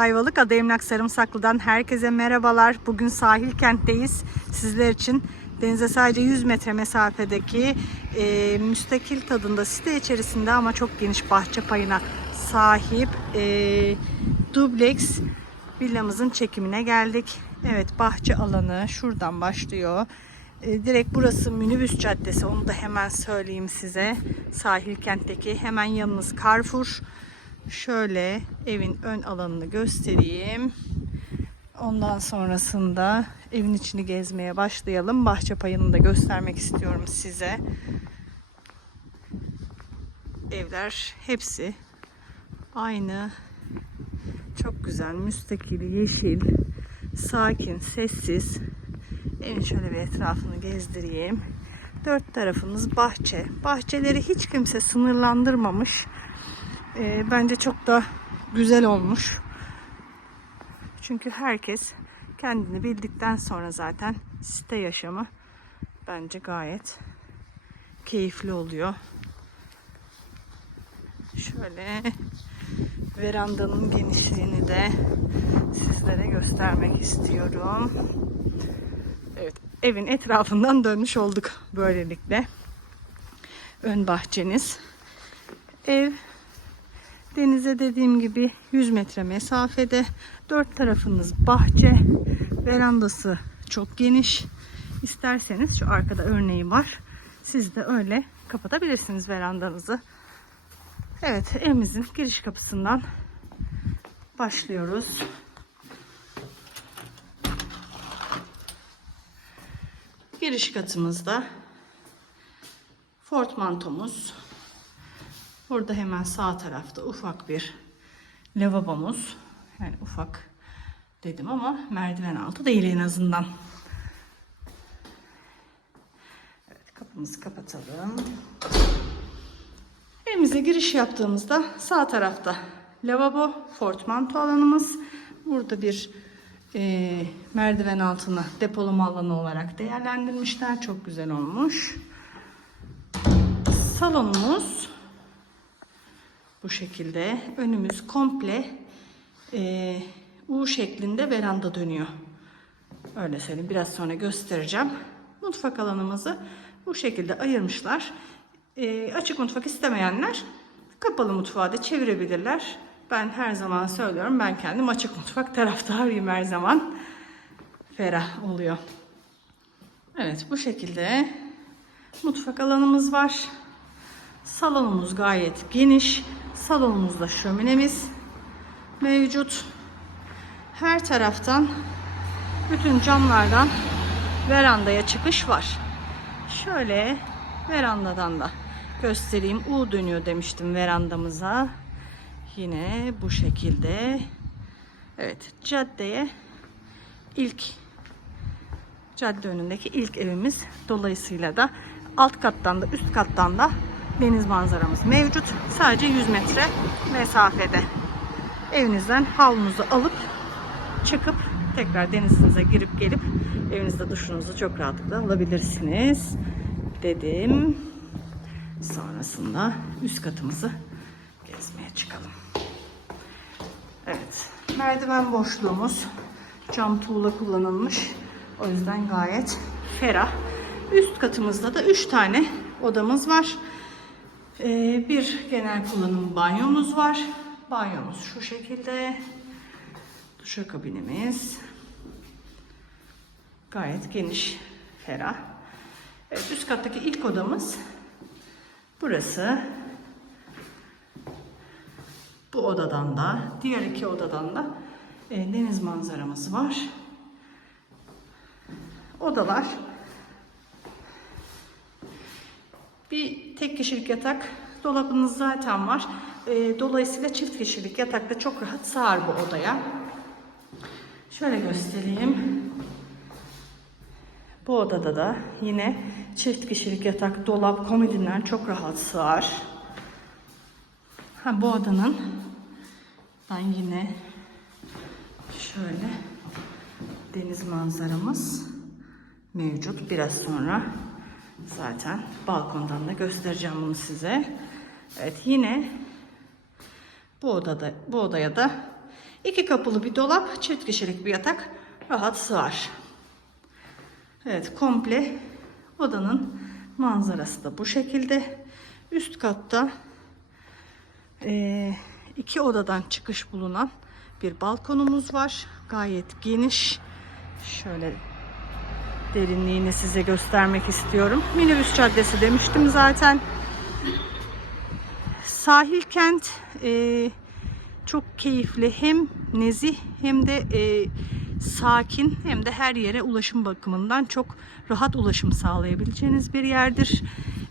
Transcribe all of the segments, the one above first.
Ayvalık Adayımlak Sarımsaklı'dan herkese merhabalar. Bugün sahil kentteyiz. Sizler için denize sadece 100 metre mesafedeki e, müstakil tadında site içerisinde ama çok geniş bahçe payına sahip e, dubleks villamızın çekimine geldik. Evet bahçe alanı şuradan başlıyor. E, direkt burası minibüs caddesi onu da hemen söyleyeyim size. Sahil kentteki hemen yanınız Carrefour. Şöyle evin ön alanını göstereyim. Ondan sonrasında evin içini gezmeye başlayalım. Bahçe payını da göstermek istiyorum size. Evler hepsi aynı. Çok güzel, müstakil, yeşil, sakin, sessiz. Evin şöyle bir etrafını gezdireyim. Dört tarafımız bahçe. Bahçeleri hiç kimse sınırlandırmamış. Ee, bence çok da güzel olmuş. Çünkü herkes kendini bildikten sonra zaten site yaşamı bence gayet keyifli oluyor. Şöyle verandanın genişliğini de sizlere göstermek istiyorum. Evet, evin etrafından dönmüş olduk böylelikle. Ön bahçeniz. Ev Denize dediğim gibi 100 metre mesafede. Dört tarafınız bahçe. Verandası çok geniş. İsterseniz şu arkada örneği var. Siz de öyle kapatabilirsiniz verandanızı. Evet evimizin giriş kapısından başlıyoruz. Giriş katımızda portmantomuz, Burada hemen sağ tarafta ufak bir lavabomuz. Yani ufak dedim ama merdiven altı değil en azından. Evet kapımızı kapatalım. Evimize giriş yaptığımızda sağ tarafta lavabo, portmanto alanımız. Burada bir e, merdiven altına depolama alanı olarak değerlendirmişler. Çok güzel olmuş. Salonumuz bu şekilde. Önümüz komple e, U şeklinde veranda dönüyor. Öyle söyleyeyim. Biraz sonra göstereceğim. Mutfak alanımızı bu şekilde ayırmışlar. E, açık mutfak istemeyenler kapalı mutfağı da çevirebilirler. Ben her zaman söylüyorum. Ben kendim açık mutfak taraftarıyım her zaman. Ferah oluyor. Evet bu şekilde mutfak alanımız var. Salonumuz gayet geniş. Salonumuzda şöminemiz mevcut. Her taraftan bütün camlardan verandaya çıkış var. Şöyle verandadan da göstereyim. U dönüyor demiştim verandamıza. Yine bu şekilde. Evet caddeye ilk cadde önündeki ilk evimiz. Dolayısıyla da alt kattan da üst kattan da deniz manzaramız mevcut. Sadece 100 metre mesafede. Evinizden havlunuzu alıp çıkıp tekrar denizinize girip gelip evinizde duşunuzu çok rahatlıkla alabilirsiniz dedim. Sonrasında üst katımızı gezmeye çıkalım. Evet. Merdiven boşluğumuz cam tuğla kullanılmış. O yüzden gayet ferah. Üst katımızda da 3 tane odamız var. Ee, bir genel kullanım banyomuz var. Banyomuz şu şekilde. Duşakabinimiz. Gayet geniş, ferah. Evet, üst kattaki ilk odamız burası. Bu odadan da, diğer iki odadan da e, deniz manzaramız var. Odalar Bir tek kişilik yatak dolabınız zaten var. E, dolayısıyla çift kişilik yatakta çok rahat sığar bu odaya. Şöyle göstereyim. Bu odada da yine çift kişilik yatak, dolap, komodinler çok rahat sığar. Ha bu odanın ben yine şöyle deniz manzaramız mevcut. Biraz sonra Zaten balkondan da göstereceğim bunu size. Evet yine bu odada bu odaya da İki kapılı bir dolap, çift kişilik bir yatak rahat sığar. Evet komple odanın manzarası da bu şekilde. Üst katta eee, iki odadan çıkış bulunan bir balkonumuz var. Gayet geniş. Şöyle derinliğini size göstermek istiyorum. Minibüs caddesi demiştim zaten. Sahil kent eee, çok keyifli hem nezih hem de eee, sakin hem de her yere ulaşım bakımından çok rahat ulaşım sağlayabileceğiniz bir yerdir.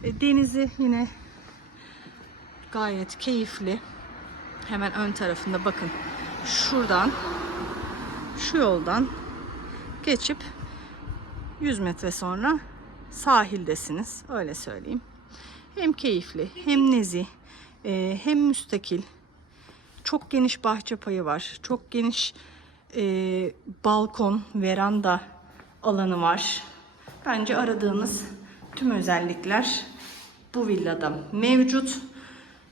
E, Denizi yine gayet keyifli. Hemen ön tarafında bakın şuradan şu yoldan geçip 100 metre sonra sahildesiniz. Öyle söyleyeyim. Hem keyifli hem nezih e, hem müstakil. Çok geniş bahçe payı var. Çok geniş e, balkon, veranda alanı var. Bence aradığınız tüm özellikler bu villada mevcut.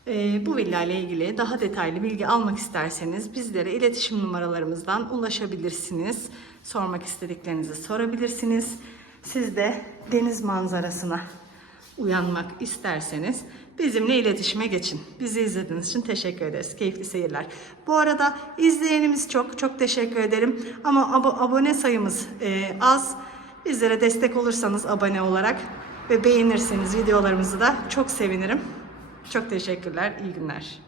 E, bu villa ile ilgili daha detaylı bilgi almak isterseniz bizlere iletişim numaralarımızdan ulaşabilirsiniz. Sormak istediklerinizi sorabilirsiniz. Siz de deniz manzarasına uyanmak isterseniz bizimle iletişime geçin. Bizi izlediğiniz için teşekkür ederiz. Keyifli seyirler. Bu arada izleyenimiz çok çok teşekkür ederim. Ama abo- abone sayımız e, az. Bizlere destek olursanız abone olarak ve beğenirseniz videolarımızı da çok sevinirim. Çok teşekkürler. İyi günler.